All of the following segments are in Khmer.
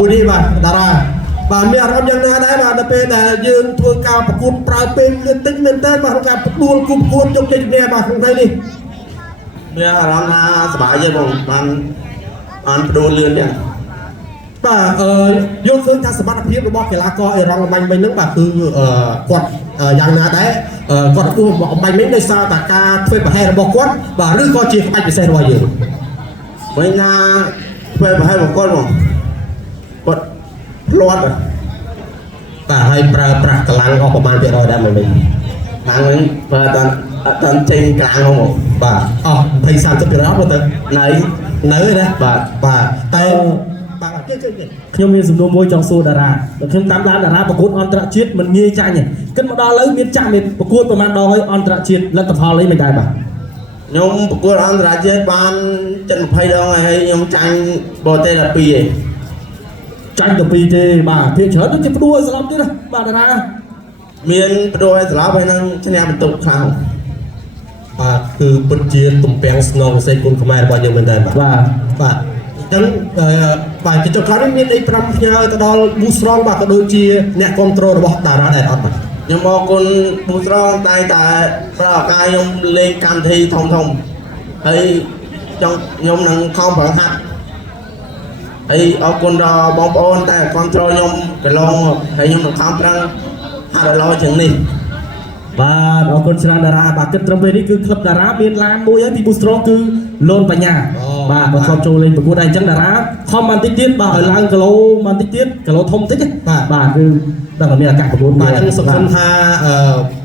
บุรีบ่าดาราบ่ามีอารมณ์ยังไงได้บ่าแต่เป็นแต่ยืนทัวร์การประกวดปลายเป็นเงินติ้งเงินเต้นบ่าการประกวดกลุ่มกวนยกใจเนี่ยบ่าของไทยนี่มีอารมณ์น่าสบายเยอะบ้างมันดูเรือนเนี่ยบ่ายกขึ้นทางสมรรถภาพระบบกีฬากรรองมันไปนึกบ่าคือกดอย่างนาได้กดกู้บอกไปไม่ได้ซาตากาเพื่อประให้ระบบกดบ่าหรือก็จีบไปไปเซ็นไว้อยู่ไม่น่าเพื่อให้บอกก้อนบอกกดรอดอ่ะบ่าให้ประกำลังออกประมาณเท่าไรได้ไหมมึงทางนี้เพื่อตอนจริงกลางของผมบ่าอ๋อไป30 ปีแล้วมาตั้งไหนนะบ่าแต่ខ្ញុំមានសំណួរមួយចង់សួរតារាខ្ញុំតាមដានតារាប្រកួតអន្តរជាតិមិនងាយចាញ់ទេគិតមកដល់ឥឡូវមានចាក់មានប្រកួតប្រហែលដងហើយអន្តរជាតិលទ្ធផលអីមិនដែរបាទខ្ញុំប្រកួតអន្តរជាតិបានជិត20ដងហើយខ្ញុំចាញ់បរទេស12ឯងចាញ់12ទេបាទភាគច្រើនដូចជាផ្ដួលស្លាប់ទៀតណាបាទតារាមានផ្ដួលស្លាប់ហើយនឹងឈ្នះបន្ទុកខ្លាំងបាទគឺពិតជាទំពាំងស្នងសេគុណខ្មែររបស់យើងមែនតើបាទចឹងបាទជាចុងក្រោយនេះមានអី5ផ្ញើទៅដល់ប៊ូស្រងបាទក៏ដូចជាអ្នកគ្រប់គ្រងរបស់តារាដែរអត់បាទខ្ញុំអរគុណប៊ូស្រងតែប្រឱកាសខ្ញុំលេងកម្មវិធីធំហើយចង់ខ្ញុំនឹងខំប្រឹងហាត់ហើយអរគុណដល់បងប្អូនតែគ្រប់គ្រងខ្ញុំកន្លងហើយខ្ញុំនឹងខំប្រឹងហាត់ឲ្យល្អជាងនេះបាទអរគុណច្រើនតារាបាទគិតត្រឹមពេលនេះគឺក្លឹបតារាមានឡានមួយហើយពីប៊ូស្រងគឺលូនបញ្ញាបាទបើខំចូលលេងប្រកួតដែរអញ្ចឹងតារាខំបន្តិចទៀតបាទឲ្យឡើងគីឡូបន្តិចទៀតគីឡូធំតិចបាទគឺដល់មានឱកាសប្រកួតបាទអញ្ចឹងសំខាន់ថា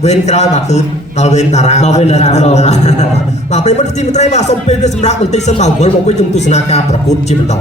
វេនក្រោយបាទគឺដល់វេនតារាដល់វេនតារាបាទប្រិមត្តទីមន្ត្រីបាទសូមពេលវាសម្រាប់បន្តិចសិនបាទវិលមកវិញជំទស្សនាការប្រកួតជាបន្ត